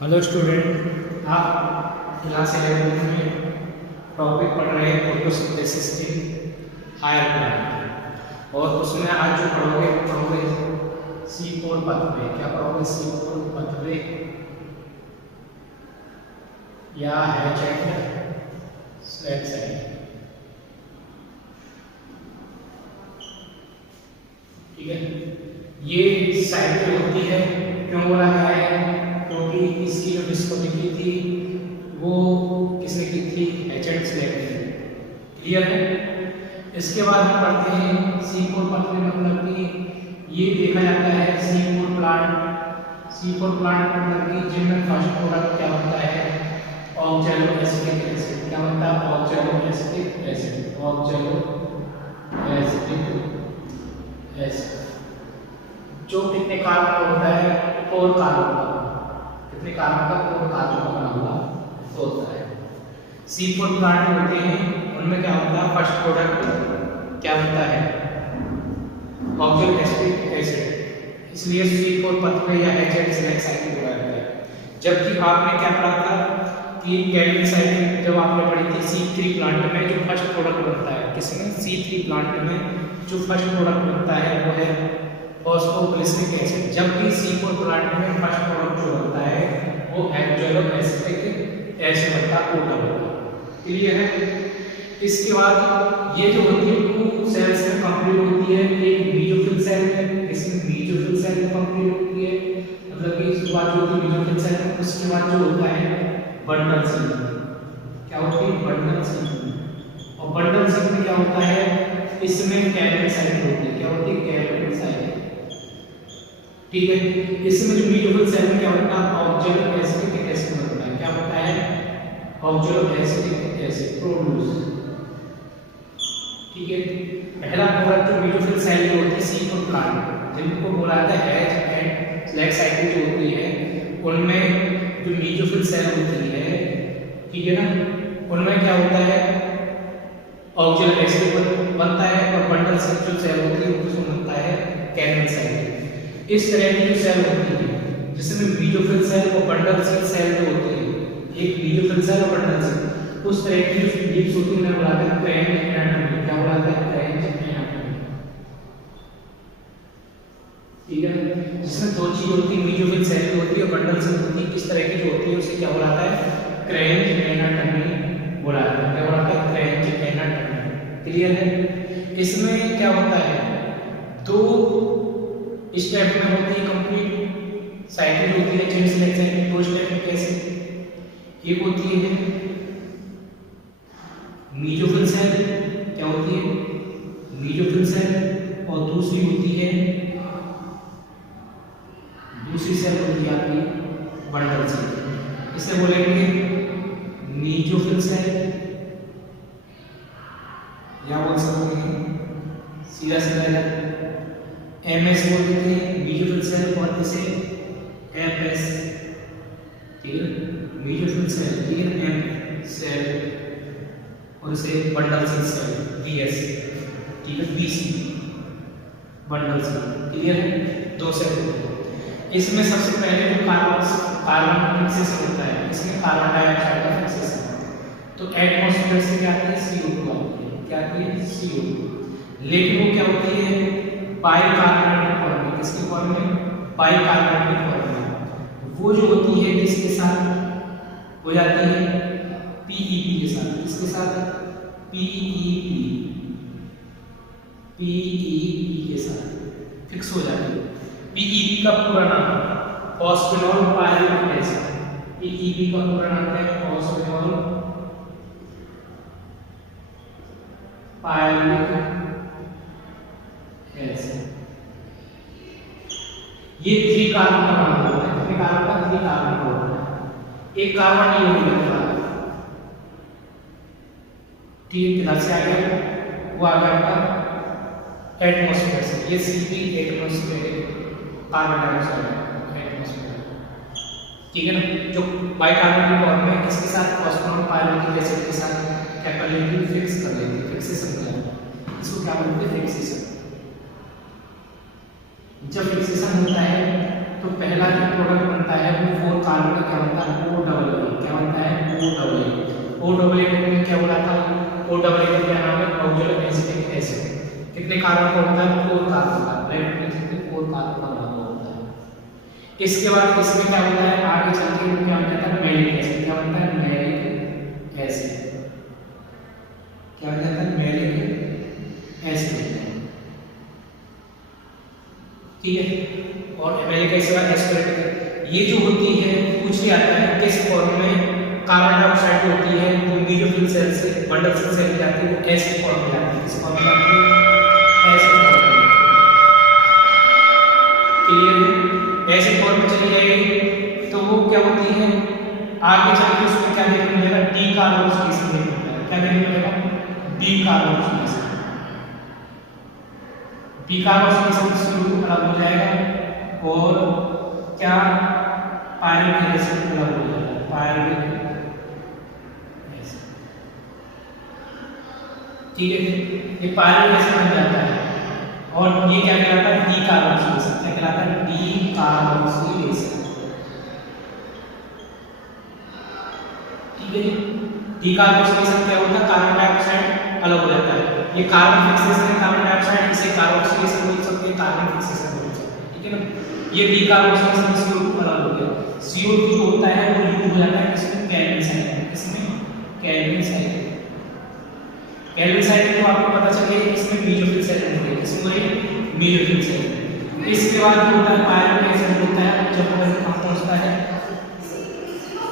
Hello student, आप class 11 में topic पढ़ रहे हैं फोटोसिंथेसिस इन हायर प्लांट और उसमें आज जो पढ़ोगे C4 पथवे। क्या पढ़ोगे? C4 पथवे या हैचेट स्लैग साइड। ठीक है, ये साइड पे होती है। क्यों बोला गया है? क्योंकि इसकी जो विस्कोसिटी थी वो किसने की थी? एचेट स्लैग ने। क्लियर है? इसके बाद हम पढ़ते हैं C4 पथवे, मतलब कि ये देखा जाता है C4 प्लांट मतलब कि जिनमें फर्स्ट प्रोडक्ट क्या होता है? Oxaloacetic acid. क्या होता है? Oxaloacetic acid. जो कितने कार्बन का होता है? 4 कार्बन का। कितने कार्बन का? 4 कार्बन का बना हुआ होता है। C4 प्लांट होते हैं, उनमें क्या होता है? फर्स्ट प्रोडक्ट क्या होता है? Oxaloacetic acid. इसलिए C4 पथवे या HH स्लैग साइकिल बोला जाता है। जबकि आपने क्या पढ़ा था कि कैल्विन साइकिल जब आपने पढ़ी थी C3 प्लांट में जो फर्स्ट प्रोडक्ट बनता है, किसमें? C3 प्लांट में जो फर्स्ट प्रोडक्ट बनता है वो है फॉस्फोग्लिसरिक एसिड। जबकि C4 प्लांट में फर्स्ट प्रोडक्ट जो होता है वो ऑक्सैलोएसिटिक एसिड बनता है, OH बनता है। क्लियर है? इसके बाद ये जो होती है 2 सेल्स में कंप्लीट होती है। एक मेसोफिल सेल में, इसमें मेसोफिल सेल में कंप्लीट होती है, मतलब कि इसके बाद जो होती है मेसोफिल सेल में, उसके बाद जो होता है बंडल सेल। क्या होती है? Bundle cell. और बंडल सेल में क्या होता है? इसमें कैल्विन साइकिल होती है। क्या होती है? Calvin cycle. ठीक है, इसमें जो मेसोफिल सेल में क्या होता है? ऑक्सैलोएसिटिक एसिड बनता है। क्या होता है? Oxaloacetic acid produce. ठीक है, पहला प्रोडक्ट जो मेसोफिल सेल में होती है C4 प्लांट, जिनको बोला जाता है एच स्लैग साइकिल जो होती है, उनमें जो मेसोफिल सेल होती है, ठीक है ना, उनमें क्या होता है? ऑक्सैलोएसिटिक बनता है और बंडल सेल जो सेल होती है उसमें बनता है कैल्विन साइकिल। इस तरह की जो सेल होती है जिसमें मेसोफिल सेल और बंडल सेल जो होती है, एक मेसोफिल सेल और बंडल सेल, उस तरह की जो लीव्स होती है उन्हें बुलाते हैं क्रेंच एनाटॉमी। क्या बुलाते हैं? क्रेंच एनाटॉमी। ठीक है, जिसमें दो चीज होती है, मेसोफिल सेल होती है और बंडल सेल होती है। इस तरह की जो होती है उसे क्या बुलाता है? क्रेंच एनाटॉमी बुलाता है। क्या बुलाता है? क्रेंच एनाटॉमी। क्लियर है? इसमें क्या होता है? 2 स्टेप में होती है कंप्लीट साइकिल होती है, चेन स्लैग साइकिल। 2 स्टेप में कैसे? एक होती है मेसोफिल सेल। क्या होती है? Mesophyll cell. और दूसरी होती है आपकी बंडल सेल। इसे बोलेंगे मेसोफिल सेल या बोल सकते हैं सीधा सीधा MS बोल देते हैं मेसोफिल सेल और इसे FS। ठीक है, मेसोफिल सेल, ठीक है, M सेल और इसे बंडल सेल BS। ठीक है, BC बंडल सेल। क्लियर है? 2 सेल होते हैं। इसमें सबसे पहले जो कार्बन फिक्सेशन होता है, इसमें कार्बन डाइऑक्साइड का फिक्सेशन, तो एटमॉस्फेयर से क्या आती है? CO2 आती है। क्या आती है? CO2। लेकिन वो क्या होती है? बाइकार्बोनेट फॉर्म में। किसके फॉर्म में? बाइकार्बोनेट फॉर्म में। वो जो होती है किसके साथ हो जाती है? PEP के साथ। किसके साथ? PEP के साथ फिक्स हो जाती है। PEP का पूरा नाम फॉस्फेनॉल पायरुविक एसिड। PEP का पूरा नाम है फॉस्फेनॉल पायरुविक एसिड। ये 3 कार्बन का बना होता है। कितने कार्बन का? 3 कार्बन का होता है। एक कार्बन ये हो गया, ठीक, इधर से आ गया, वो आ गया आपका एटमॉस्फेयर से। ये CP atmospheric carbon dioxide atmosphere. ठीक है ना, जो बाइकार्बोनेट फॉर्म में किसके साथ? फॉस्फोरस पायरुविक एसिड के साथ क्या कर लेती है? फिक्स कर लेती है। फिक्सेशन कर लेती है। इसको क्या बोलते हैं? फिक्सेशन। जब फिक्सेशन होता है तो पहला जो प्रोडक्ट बनता है वो 4 कार्बन का क्या होता O डबल एट में क्या बोला था? O डबल एट क्या नाम है? ऑक्जेलो एसिटिक एसिड। कितने कार्बन का होता है? 4 कार्बन का। राइट में कितने 4 कार्बन का बना होता है। इसके बाद इसमें क्या होता है? आगे चल के क्या बनता है? Malic acid. क्या बनता है? Malic acid. क्या बनता है? Malic acid. ठीक है। और मैलिक एसिड एस्पिरेट ये जो होती है पूछ लिया आता है किस फॉर्म में कार्बन डाइऑक्साइड होती है जो मीजोफिल सेल से बंडल सेल में जाती है, वो एसिड फॉर्म में जाती है। किस फॉर्म में जाती है? एसिड फॉर्म में। क्लियर? एसिड फॉर्म में चली जाएगी तो वो क्या होती है? आगे चल के उसमें क्या देखने मिलेगा? डीकार्बोक्सिलेशन देखने मिलेगा। क्या देखने मिलेगा? डीकार्बोक्सिलेशन। डीकार्बोक्सिलेशन से अलग हो जाएगा और क्या पायरुविक एसिड अलग हो जाएगा। Pyruvic acid. ठीक है, ये पायरुविक एसिड बन जाता है और ये क्या कहलाता है? डीकार्बोक्सिलेशन। क्या कहलाता है? डीकार्बोक्सिलेशन। ठीक है, डीकार्बोक्सिलेशन क्या होता है? कार्बन डाइऑक्साइड अलग हो जाता है। ये कार्बन फिक्सेशन है, कार्बन डाइऑक्साइड, इसे कार्बोक्सिलेशन बोल सकते हैं, कार्बन फिक्सेशन बोल सकते हैं। ठीक है ना? ये डीकार्बोक्सिलेशन से CO2 अलग हो गया। CO2 जो होता है वो यूज हो जाता है किसमें? Kelvin cycle. किसमें? Kelvin cycle. कैल्विन साइकिल तो आपको पता चल गया इसमें मीजोफिल सेल होंगे। किसमें होंगे? Mesophyll cell. इसके बाद जो होता है पायरुविक एसिड होता है, जब वो कहां पहुंचता है?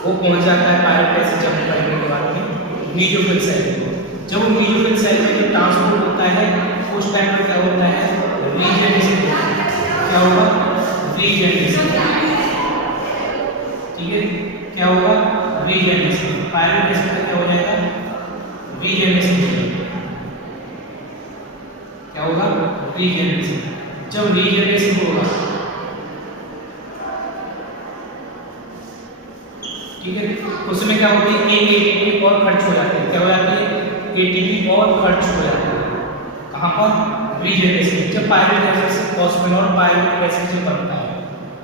वो पहुंच जाता है पायरुविक एसिड जब करने के बाद में मीजोफिल सेल में। जब वो मीजोफिल सेल में जब ट्रांसपोर्ट होता है उस टाइम पर क्या होता है? रीजेनरेशन। क्या होगा? रीजेनरेशन। ठीक है, क्या होगा? रीजेनरेशन। पायरुविक एसिड का क्या हो जाएगा? रीजेनरेशन। क्या होगा? रीजेनरेशन। जब रीजेनरेशन होगा, ठीक है, उसमें क्या होती है? एक एटीपी और खर्च हो जाती है। क्या हो जाती है? एटीपी और खर्च हो जाती है। कहां पर? रीजेनरेशन। जब पायरुविक एसिड से फॉस्फेनॉल पायरुविक एसिड जो बनता है,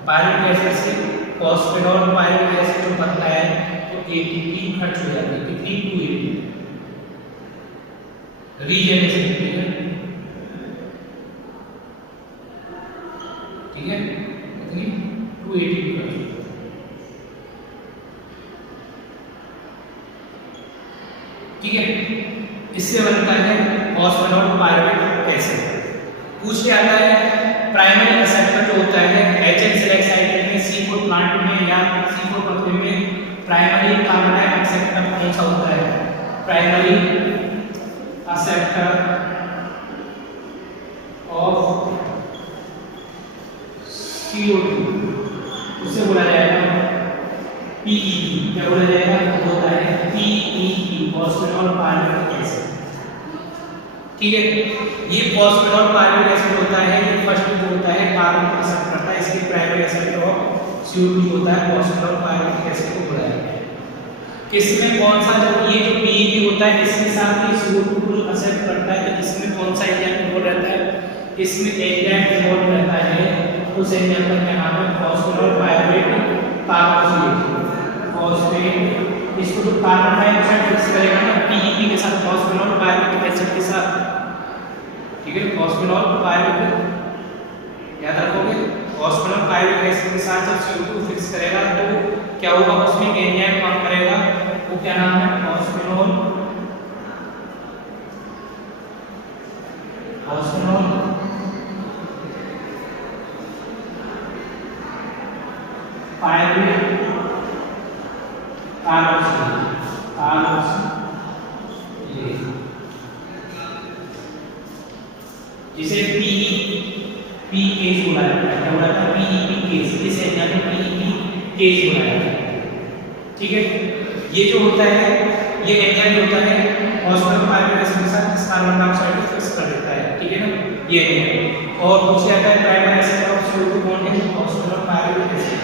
पायरुविक एसिड से फॉस्फेनॉल पायरुविक एसिड जो बनता है तो एटीपी खर्च हो जाती है। कितनी? 2 एटीपी। रीजेनरेशन होती है। ठीक है, कितनी? 2 एटीपी खर्च। ठीक है, इससे बनता है फॉस्फेनॉल पायरुविक एसिड। पूछ लिया आता है प्राइमरी एक्सेप्टर जो होता है HN सिलेक्ट साइकिल में C4 प्लांट में या C4 पथवे में प्राइमरी कार्बन डाइऑक्साइड कौन सा होता है? प्राइमरी एक्सेप्टर ऑफ CO2 उसे बोला जाएगा PEP। क्या बोला जाएगा? होता है PEP, फॉस्फेनॉल पायरुविक एसिड। ठीक है, ये फॉस्फेनॉल पायरुविक एसिड होता है, ये फर्स्ट जो होता है कार्बन को एक्सेप्ट करता है, इसके प्राइमरी एक्सेप्टर ऑफ CO2 होता है फॉस्फेनॉल पायरुविक एसिड को बोला जाता है। किसमें कौन सा? जब ये जो PEP होता है इसके साथ ये CO2 को एक्सेप्ट करता है तो इसमें कौन सा एंजाइम इन्वॉल्व रहता है? इसमें एंजाइम इन्वॉल्व रहता है, उस एंजाइम का क्या नाम है? फॉस्फेनॉल पायरुवेट कार्बोक्सिलेज। फॉस्फेट इसको तो कार्बन डाइऑक्साइड फिक्स करेगा ना PEP के साथ, फॉस्फेनॉल पायरुवेट एसिड के साथ। ठीक है, फॉस्फेनॉल पायरुवेट याद रखोगे। फॉस्फेनॉल पायरुवेट एसिड के साथ जब CO2 फिक्स करेगा तो क्या होगा? उसमें एंजाइम काम करेगा, वो क्या नाम है? फॉस्फेनॉल पायरुवेट कार्बोक्सिलेज, जिसे PEP केस बोला जाता है। क्या बोला जाता है? PEP case. इस एंजाइम को PEP केस बोला जाता है। ठीक है, ये जो होता है ये एंजाइम होता है फॉस्फेनॉल पायरुवेट एसिड के साथ इस कार्बन डाइऑक्साइड को फिक्स कर देता है। ठीक है ना, ये एंजाइम। और पूछ लिया था प्राइमरी एक्सेप्टर ऑफ CO2 कौन है? फॉस्फेनॉल पायरुवेट एसिड।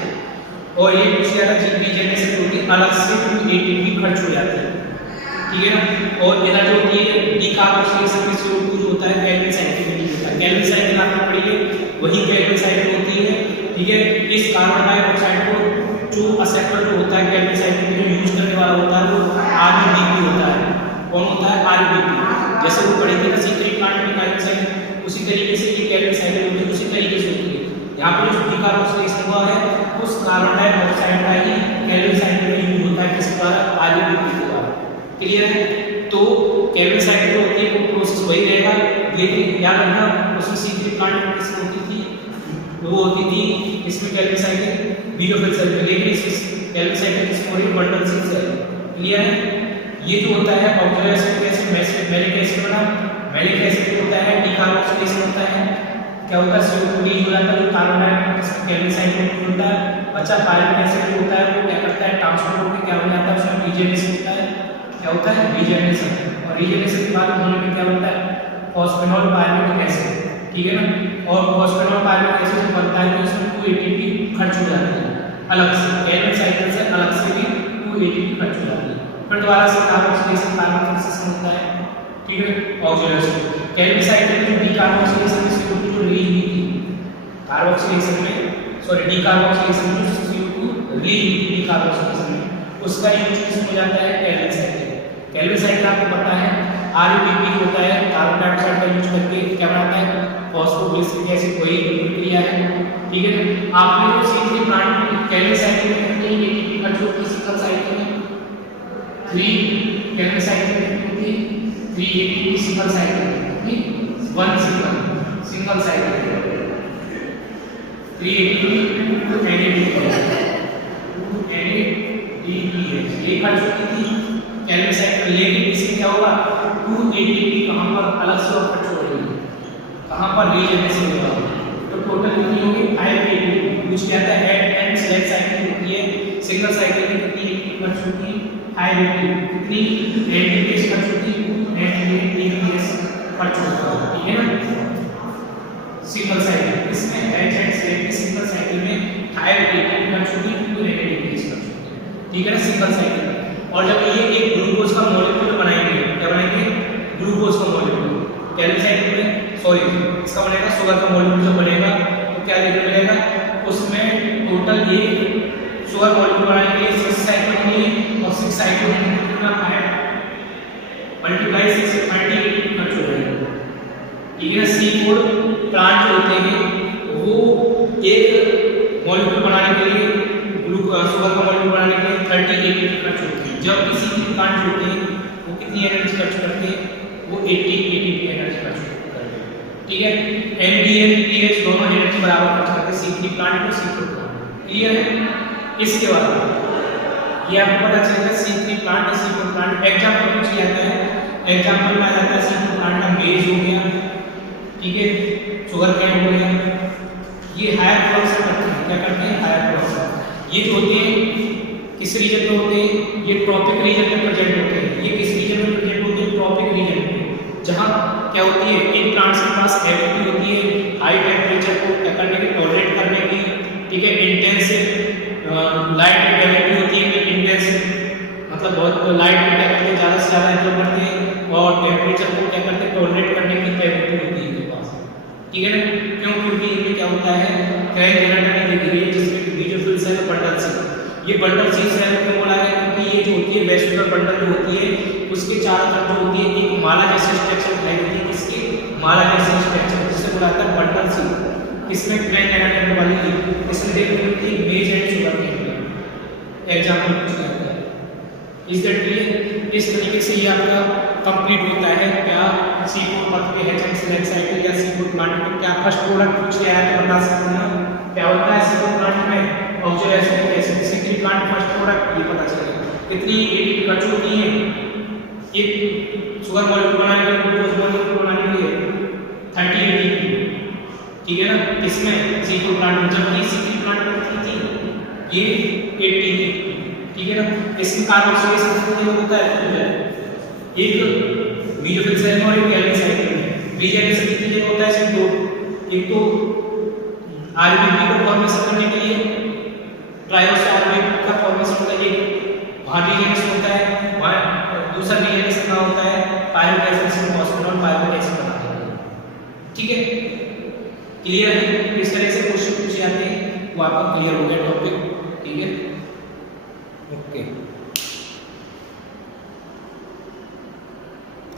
और ये पूछ लिया था रीजेनरेशन होती है, अलग से 2 एटीपी खर्च हो जाती है। ठीक है ना, और इधर जो होती है डीकार्बोक्सिलेशन में CO2 जो होता है कैल्विन साइकिल में होता है। कैल्विन साइकिल आपको पड़ी है, वही कैल्विन साइकिल होती है। ठीक है, इस कार्बन डाइऑक्साइड को जो एक्सेप्टर जो होता है कैल्विन साइकिल में जो यूज करने वाला होता है वो आगे से पढ़ी थी ना सीक्रेट प्लांट में कार्बन साइकिल, उसी तरीके से ये कैल्विन साइकिल होती है, उसी तरीके से होती है। यहाँ पे जो डिकार्बोक्सिलेशन हुआ है उस कार्बन डाइऑक्साइड का ही कैल्विन साइकिल में यूज होता है, किस द्वारा, RUBP के द्वारा। क्लियर है? तो कैल्विन साइकिल जो होती है वो प्रोसेस वही रहेगा, लेकिन याद रखना उसमें सीक्रेट प्लांट में किसमें होती थी, वो होती थी इसमें कैल्विन साइकिल वीरोफिल सेल में, लेकिन इस कैल्विन साइकिल किसमें हो रही है, बंडल सेल से। क्लियर है? ये जो होता है ऑक्सीडेशन कैसे मैलिक एसिड बना, मैलिक एसिड होता है डिकार्बोक्सिलेशन होता है, क्या होता है CO2 रिलीज हो जाता है, जो कार्बन डाइऑक्साइड कैल्विन साइकिल में होता है। अच्छा पायरिक एसिड जो होता है वो क्या करता है, ट्रांसफर होकर क्या हो जाता है, उसमें रीजेनरेशन होता है, क्या होता है, रीजेनरेशन। और रीजेनरेशन के बाद होने में क्या होता है, फॉस्फेनॉल पायरिक एसिड, ठीक है ना। और फॉस्फेनॉल पायरिक एसिड जब बनता है तो इसमें 2 ATP खर्च हो जाती है अलग से, कैल्विन साइकिल से अलग से भी 2 ATP खर्च हो जाती है, फिर दोबारा से कार्बोक्सिलेशन कार्बोक्सिलेशन होता है, ठीक है, ऑक्सीडेशन। कैल्विन साइकिल में डिकार्बोक्सिलेशन में CO2 जो रिलीज हुई थी, कार्बोक्सिलेशन में सॉरी डिकार्बोक्सिलेशन में CO2 रिलीज हुई थी डिकार्बोक्सिलेशन में, उसका यूज किसमें हो जाता है, कैल्विन साइकिल। कैल्विन साइकिल आपको पता है RUBP होता है, कार्बन डाइऑक्साइड का यूज करके क्या बनाता है, फॉस्फोग्लिसरिक एसिड, वही प्रक्रिया है, ठीक है ना। आपने सीक्रेट प्लांट में कैल्विन साइकिल में कितनी ATP खर्च होती है, सिंगल साइकिल में 3, कैल्विन साइकिल में कितनी 3 ATP सिंगल साइकिल में, 1 सिंगल साइकिल 3 ATP NADPH ये खर्च होती थी कैल्विन साइकिल, लेकिन इससे क्या होगा, 2 ATP कहाँ पर अलग से और खर्च हो रही है, कहाँ पर, रीजेनरेशन होगा, तो टोटल कितनी होगी 5 ATP, कुछ कहता है एंड सेलेक्ट साइकिल होती है, सिंगल साइकिल में कितनी ATP खर्च होती है, 5 ATP, कितनी NADPH खर्च होती है, NADPH खर्च होता है, ठीक है ना। सिंगल साइकिल इसमें H and select single cycle में 5 ATP खर्च होती है, 2 NADPH खर्च होती है, ठीक है ना, सिंगल साइकिल। और जब ये एक ग्लूकोज का मॉलिक्यूल बनाएंगे, क्या बनाएंगे, ग्लूकोज का मॉलिक्यूल कैल्विन साइकिल में, सॉरी इसका बनेगा शुगर का मॉलिक्यूल जो बनेगा तो क्या देखने मिलेगा, उसमें टोटल ये शुगर मॉलिक्यूल बनाने के लिए 6 साइकिल के लिए और 6 साइकिल में कितना है, मल्टीप्लाई 6 से 20 ATP खर्च हो जाएगा, ठीक है ना। C4 प्लांट जो होते हैं वो एक मॉलिक्यूल बनाने के लिए शुगर का मॉलिक्यूल बनाने के लिए 30 ATP खर्च होती है, जब किसी भी प्लांट होते हैं वो कितनी एनर्जी खर्च करते हैं, वो 80 ATP एनर्जी खर्च करते हैं, ठीक है। NDL pH दोनों एनर्जी बराबर खर्च करते हैं, C3 प्लांट और C4 प्लांट, क्लियर है। इसके बाद ये आपको पता चलेगा C3 प्लांट और C4 प्लांट, एग्जांपल पूछ लिया जाता है, एग्जांपल में आ जाता है C4 प्लांट का मेज हो गया, ठीक है, शुगर केन हो गया, ये हायर प्रोडक्शन करते हैं, क्या करते हैं, हायर प्रोडक्शन। ये जो होते हैं किस रीजन में होते हैं, ये ट्रॉपिक रीजन में प्रेजेंट होते हैं, ये किस रीजन में प्रेजेंट होते हैं, ट्रॉपिक रीजन में, जहाँ क्या होती है, इन प्लांट्स के पास एबिलिटी होती है हाई टेम्परेचर को क्या करने की, टॉलरेट करने की, ठीक है, इंटेंसिव लाइट एबिलिटी होती है, इंटेंसिव मतलब बहुत लाइट को क्या करते हैं, ज़्यादा से ज़्यादा एब्जॉर्ब करते हैं, और टेम्परेचर को क्या करते हैं, टॉलरेट करने की एबिलिटी होती है इनके पास, ठीक है ना। क्यों, क्योंकि इनमें क्या होता है, कई जेनेटिक डिग्री है जिसमें बीजोफिल सेल, बंडल सेल, ये बंडल सेल क्यों बोला है, क्योंकि ये जो होती है वेस्कुलर बंडल जो होती है उसके चारों तरफ जो होती है एक माला जैसे स्ट्रक्चर दिखाई देती है, किसकी, माला जैसे स्ट्रक्चर, जिसे बोला जाता है बंडल सेल। इसमें ग्रैंड एनाटॉमी वाली थी, इसमें देखते हैं मेज एंड शुगर केन, एग्जांपल पूछ जाता है, इज दैट क्लियर। इस तरीके से ये आपका कंप्लीट होता है क्या, C4 पथ के एच एंड सेलेक्ट साइकिल या C4 प्लांट में क्या फर्स्ट प्रोडक्ट पूछ लिया है तो बता सकते हैं क्या होता है C4 प्लांट में, oxidation acid secret plant first product, ये पता चलेगा। कितनी ATP खर्च होती है, एक शुगर मॉलिक्यूल बनाने के लिए, ग्लूकोज मॉलिक्यूल बनाने के लिए 30 ATP, ठीक है ना। इसमें C4 प्लांट में, जबकि C3 प्लांट में कितनी थी, ये 80 ATP, ठीक है ना। इसमें कार्बोक्सिलेशन कितने होता है, एक बीजोफिल सेल में और एक कैल्विन साइकिल में, रीजेनरेशन कितनी जगह होता है, इसमें 2, एक तो RBP को फॉर्मेशन करने के लिए ट्रायोस RBP का फॉर्मेशन होता है, एक वहाँ रीजेनरेशन होता है, वहाँ दूसरा रीजेनरेशन का होता है पायरिक एसिड से फॉस्फेनॉल पायरिक एसिड बनाते हैं, ठीक है, क्लियर है। इस तरह से क्वेश्चन पूछे जाते हैं, वो आपका क्लियर हो गया टॉपिक, ठीक है, ओके।